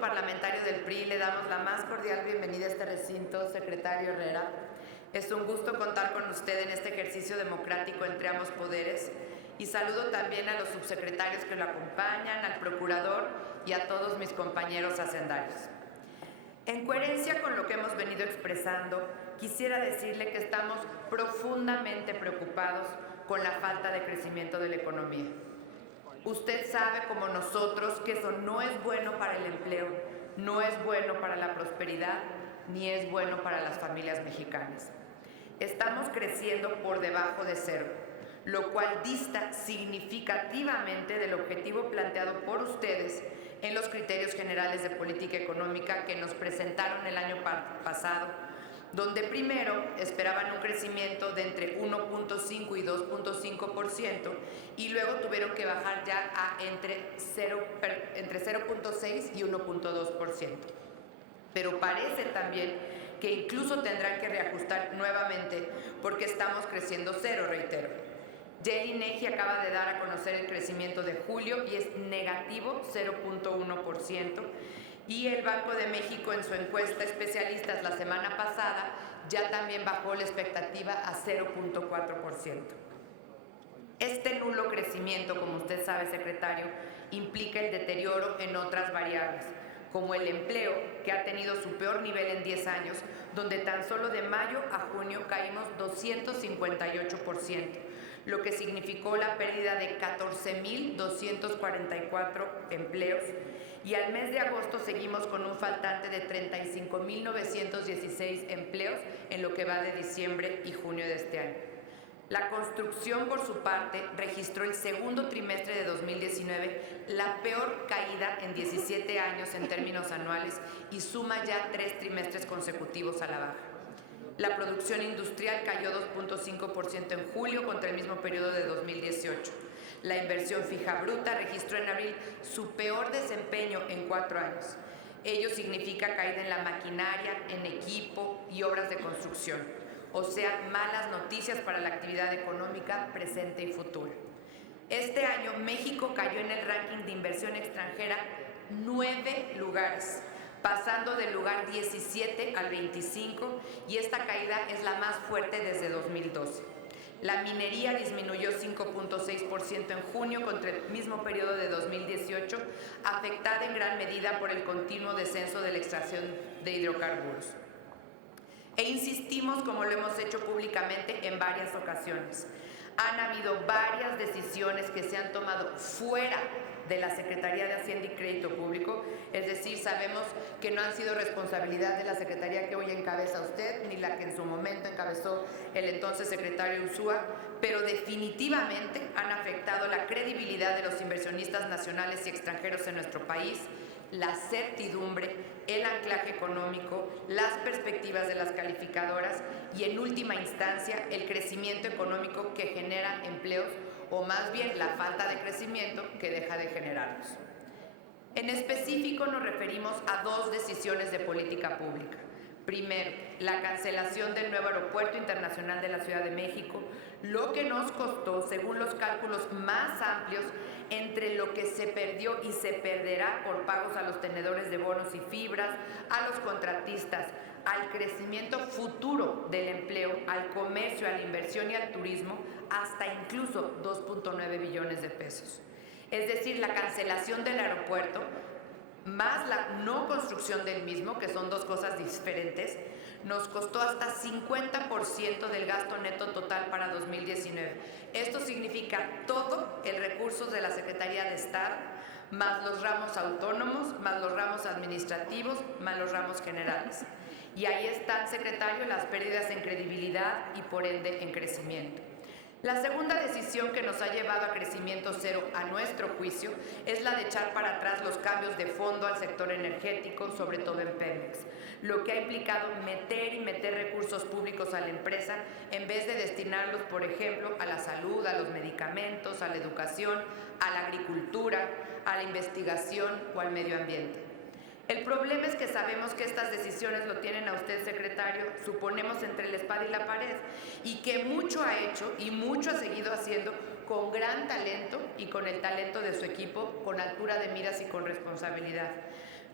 Grupo Parlamentario del PRI le damos la más cordial bienvenida a este recinto, secretario Herrera. Es un gusto contar con usted en este ejercicio democrático entre ambos poderes y saludo también a los subsecretarios que lo acompañan, al procurador y a todos mis compañeros hacendarios. En coherencia con lo que hemos venido expresando, quisiera decirle que estamos profundamente preocupados con la falta de crecimiento de la economía. Usted sabe, como nosotros, que eso no es bueno para el empleo, no es bueno para la prosperidad, ni es bueno para las familias mexicanas. Estamos creciendo por debajo de cero, lo cual dista significativamente del objetivo planteado por ustedes en los criterios generales de política económica que nos presentaron el año pasado, donde primero esperaban un crecimiento de entre 1.5 y 2.5% y luego tuvieron que bajar ya a entre 0.6 y 1.2%. Pero parece también que incluso tendrán que reajustar nuevamente porque estamos creciendo cero, reitero. Ya el INEGI acaba de dar a conocer el crecimiento de julio y es negativo 0.1%. Y el Banco de México en su encuesta especialistas la semana pasada ya también bajó la expectativa a 0.4%. Este nulo crecimiento, como usted sabe, secretario, implica el deterioro en otras variables, como el empleo, que ha tenido su peor nivel en 10 años, donde tan solo de mayo a junio caímos 258%, lo que significó la pérdida de 14.244 empleos, y al mes de agosto seguimos con un faltante de 35.916 empleos en lo que va de diciembre y junio de este año. La construcción, por su parte, registró el segundo trimestre de 2019 la peor caída en 17 años en términos anuales y suma ya 3 trimestres consecutivos a la baja. La producción industrial cayó 2.5% en julio contra el mismo periodo de 2018. La inversión fija bruta registró en abril su peor desempeño en 4 años. Ello significa caída en la maquinaria, en equipo y obras de construcción. O sea, malas noticias para la actividad económica presente y futura. Este año México cayó en el ranking de inversión extranjera 9 lugares, pasando del lugar 17 al 25, y esta caída es la más fuerte desde 2012. La minería disminuyó 5.6% en junio contra el mismo periodo de 2018, afectada en gran medida por el continuo descenso de la extracción de hidrocarburos. E insistimos, como lo hemos hecho públicamente en varias ocasiones, han habido varias decisiones que se han tomado fuera de la Secretaría de Hacienda y Crédito Público, es decir, sabemos que no han sido responsabilidad de la Secretaría que hoy encabeza usted, ni la que en su momento encabezó el entonces secretario Ursúa, pero definitivamente han afectado la credibilidad de los inversionistas nacionales y extranjeros en nuestro país, la certidumbre, el anclaje económico, las perspectivas de las calificadoras y, en última instancia, el crecimiento económico que genera empleos, o más bien la falta de crecimiento que deja de generarlos. En específico nos referimos a 2 decisiones de política pública. Primero, la cancelación del nuevo Aeropuerto Internacional de la Ciudad de México, lo que nos costó, según los cálculos más amplios, entre lo que se perdió y se perderá por pagos a los tenedores de bonos y fibras, a los contratistas, al crecimiento futuro del empleo, al comercio, a la inversión y al turismo, hasta incluso 2.9 billones de pesos. Es decir, la cancelación del aeropuerto, más la no construcción del mismo, que son 2 cosas diferentes, nos costó hasta 50% del gasto neto total para 2019. Esto significa todo el recurso de la Secretaría de Estado, más los ramos autónomos, más los ramos administrativos, más los ramos generales. Y ahí están, secretario, las pérdidas en credibilidad y por ende en crecimiento. La segunda decisión que nos ha llevado a crecimiento cero, a nuestro juicio, es la de echar para atrás los cambios de fondo al sector energético, sobre todo en Pemex, lo que ha implicado meter recursos públicos a la empresa en vez de destinarlos, por ejemplo, a la salud, a los medicamentos, a la educación, a la agricultura, a la investigación o al medio ambiente. El problema es que sabemos que estas decisiones lo tienen a usted, secretario, suponemos entre la espada y la pared, y que mucho ha hecho y mucho ha seguido haciendo con gran talento y con el talento de su equipo, con altura de miras y con responsabilidad.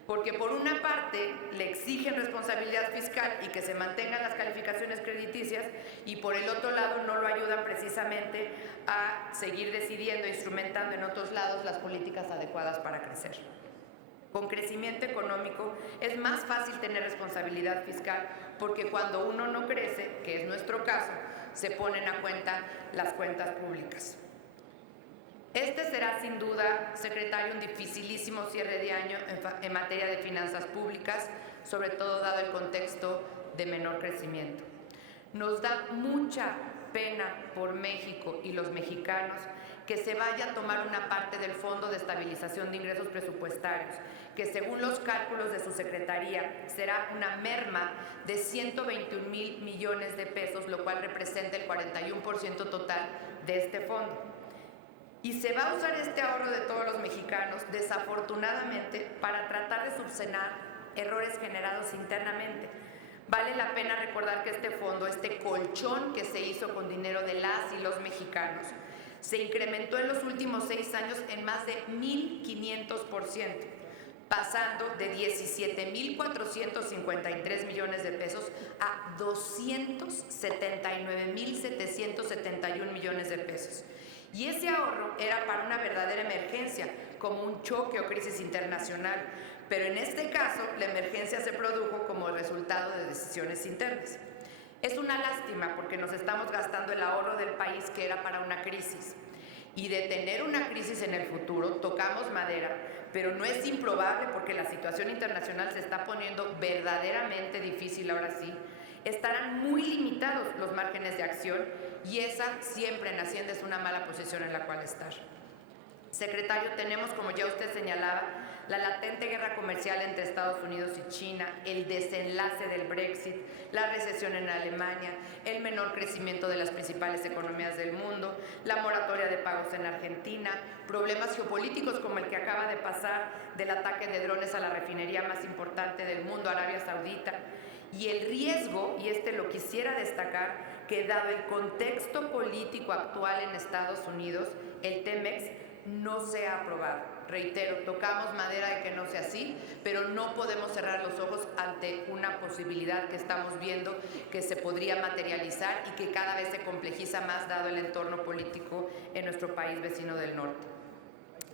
porque por una parte le exigen responsabilidad fiscal y que se mantengan las calificaciones crediticias, y por el otro lado no lo ayudan precisamente a seguir decidiendo, instrumentando en otros lados las políticas adecuadas para crecer. Con crecimiento económico es más fácil tener responsabilidad fiscal, porque cuando uno no crece, que es nuestro caso, se ponen a cuenta las cuentas públicas. Este será sin duda, secretario, un dificilísimo cierre de año en materia de finanzas públicas, sobre todo dado el contexto de menor crecimiento. Nos da mucha pena por México y los mexicanos que se vaya a tomar una parte del Fondo de Estabilización de Ingresos Presupuestarios, que según los cálculos de su secretaría será una merma de 121,000 millones de pesos, lo cual representa el 41% total de este fondo. Y se va a usar este ahorro de todos los mexicanos, desafortunadamente, para tratar de subsanar errores generados internamente. Vale la pena recordar que este fondo, este colchón que se hizo con dinero de las y los mexicanos, se incrementó en los últimos 6 años en más de 1,500%, pasando de 17,453 millones de pesos a 279,771 millones de pesos. Y ese ahorro era para una verdadera emergencia, como un choque o crisis internacional, pero en este caso la emergencia se produjo como resultado de decisiones internas. Es una lástima porque nos estamos gastando el ahorro del país que era para una crisis. Y de tener una crisis en el futuro, tocamos madera, pero no es improbable porque la situación internacional se está poniendo verdaderamente difícil ahora sí. Estarán muy limitados los márgenes de acción y esa siempre en Hacienda es una mala posición en la cual estar. Secretario, tenemos, como ya usted señalaba, la latente guerra comercial entre Estados Unidos y China, el desenlace del Brexit, la recesión en Alemania, el menor crecimiento de las principales economías del mundo, la moratoria de pagos en Argentina, problemas geopolíticos como el que acaba de pasar del ataque de drones a la refinería más importante del mundo, Arabia Saudita, y el riesgo, y este lo quisiera destacar, que dado el contexto político actual en Estados Unidos, el TEMEX no sea aprobado. Reitero, tocamos madera de que no sea así, pero no podemos cerrar los ojos ante una posibilidad que estamos viendo que se podría materializar y que cada vez se complejiza más dado el entorno político en nuestro país vecino del norte.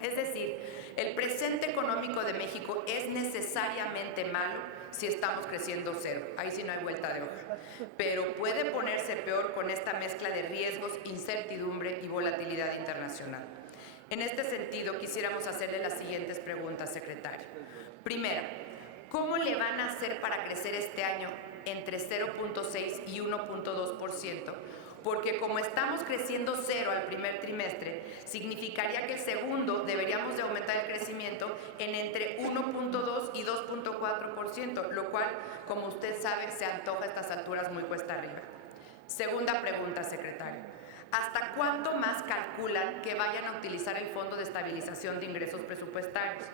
Es decir, el presente económico de México es necesariamente malo si estamos creciendo cero. Ahí sí no hay vuelta de hoja. Pero puede ponerse peor con esta mezcla de riesgos, incertidumbre y volatilidad internacional. En este sentido, quisiéramos hacerle las siguientes preguntas, secretario. Primera, ¿cómo le van a hacer para crecer este año entre 0.6 y 1.2%? Porque como estamos creciendo cero al primer trimestre, significaría que el segundo deberíamos de aumentar el crecimiento en entre 1.2 y 2.4%, lo cual, como usted sabe, se antoja a estas alturas muy cuesta arriba. Segunda pregunta, secretario. ¿Hasta cuánto más calculan que vayan a utilizar el Fondo de Estabilización de Ingresos Presupuestarios?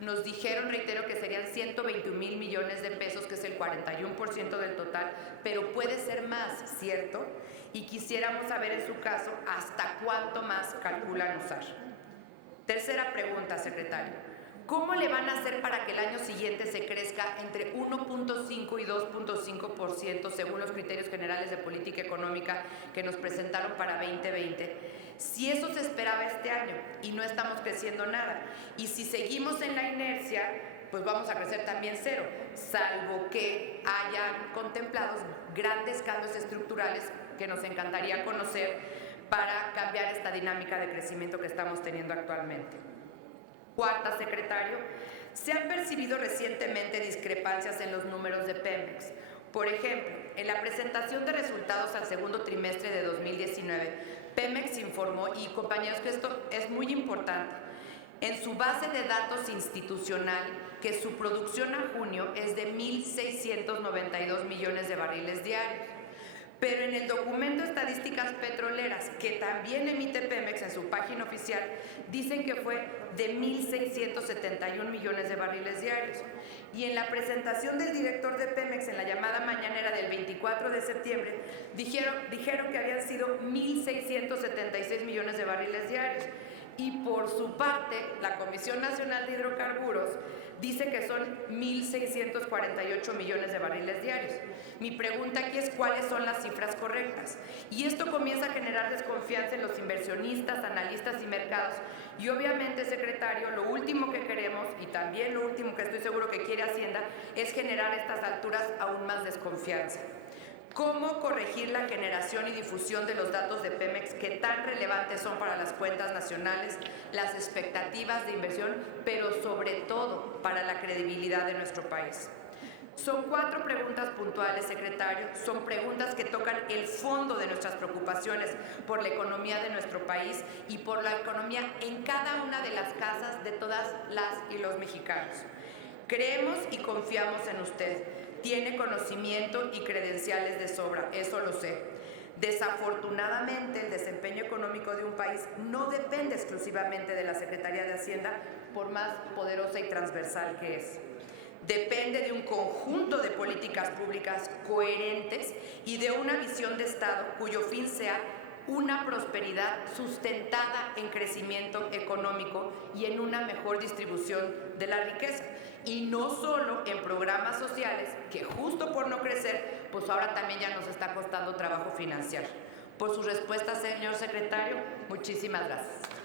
Nos dijeron, reitero, que serían 121,000 millones de pesos, que es el 41% del total, pero puede ser más, ¿cierto? Y quisiéramos saber en su caso hasta cuánto más calculan usar. Tercera pregunta, secretario. ¿Cómo le van a hacer para que el año siguiente se crezca entre 1.5 y 2.5% según los criterios generales de política económica que nos presentaron para 2020? Si eso se esperaba este año y no estamos creciendo nada. Y si seguimos en la inercia, pues vamos a crecer también cero, salvo que hayan contemplados grandes cambios estructurales que nos encantaría conocer para cambiar esta dinámica de crecimiento que estamos teniendo actualmente. Cuarta, secretario, se han percibido recientemente discrepancias en los números de Pemex. Por ejemplo, en la presentación de resultados al segundo trimestre de 2019, Pemex informó, y compañeros, que esto es muy importante, en su base de datos institucional, que su producción a junio es de 1,692 millones de barriles diarios. Pero en el documento Estadísticas Petroleras, que también emite Pemex en su página oficial, dicen que fue de 1,671 millones de barriles diarios. Y en la presentación del director de Pemex en la llamada mañanera del 24 de septiembre, dijeron que habían sido 1,676 millones de barriles diarios. Y por su parte, la Comisión Nacional de Hidrocarburos dice que son 1.648 millones de barriles diarios. Mi pregunta aquí es cuáles son las cifras correctas. Y esto comienza a generar desconfianza en los inversionistas, analistas y mercados. Y obviamente, secretario, lo último que queremos, y también lo último que estoy seguro que quiere Hacienda, es generar a estas alturas aún más desconfianza. ¿Cómo corregir la generación y difusión de los datos de Pemex que tan relevantes son para las cuentas nacionales, las expectativas de inversión, pero sobre todo para la credibilidad de nuestro país? Son 4 preguntas puntuales, secretario. Son preguntas que tocan el fondo de nuestras preocupaciones por la economía de nuestro país y por la economía en cada una de las casas de todas las y los mexicanos. Creemos y confiamos en usted. Tiene conocimiento y credenciales de sobra, eso lo sé. Desafortunadamente, el desempeño económico de un país no depende exclusivamente de la Secretaría de Hacienda, por más poderosa y transversal que es. Depende de un conjunto de políticas públicas coherentes y de una visión de Estado cuyo fin sea una prosperidad sustentada en crecimiento económico y en una mejor distribución de la riqueza. Y no solo en programas sociales que justo por no crecer, pues ahora también ya nos está costando trabajo financiar. Por su respuesta, señor secretario, muchísimas gracias.